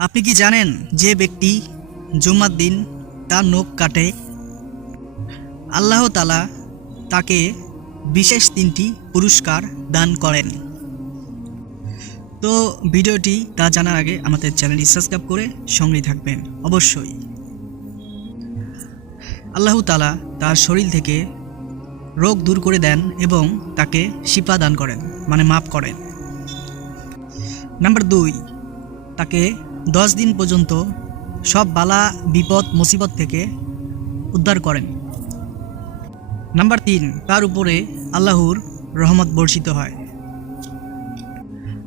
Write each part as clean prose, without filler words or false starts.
আপনি কি জানেন যে ব্যক্তি জুমার দিন তার নখ কাটে, আল্লাহ তাআলা তাকে বিশেষ 3টি পুরস্কার দান করেন। তো ভিডিওটি তা জানার আগে আমাদের চ্যানেলটি সাবস্ক্রাইব করে সঙ্গেই থাকবেন অবশ্যই। আল্লাহ তাআলা তার শরীর থেকে রোগ দূর করে দেন এবং তাকে শিফা দান করেন, মানে মাফ করেন। নাম্বার 2, তাকে 10 দিন পর্যন্ত সব বালা বিপদ মুসিবত থেকে উদ্ধার করেন। নাম্বার 3, তার উপরে আল্লাহর রহমত বর্ষিত হয়।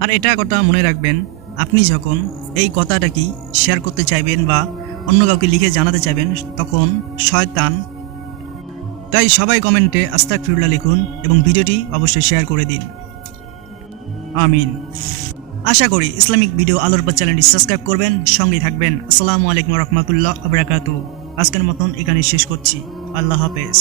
আর এটা কথা মনে রাখবেন, আপনি যখন এই কথাটা কি শেয়ার করতে চাইবেন বা অন্য কাউকে লিখে জানাতে চাইবেন, তখন শয়তান। তাই সবাই কমেন্টে আস্তাগফিরুল্লাহ লিখুন এবং ভিডিওটি অবশ্যই শেয়ার করে দিন। আমিন। আশা করি ইসলামিক ভিডিও আলোর পর চ্যানেলটি সাবস্ক্রাইব করবেন, সঙ্গেই থাকবেন। আসসালামু আলাইকুম রহমতুল্লাহ বারাকাতুহু। আজকের মতন এখানে শেষ করছি। আল্লাহ হাফেজ।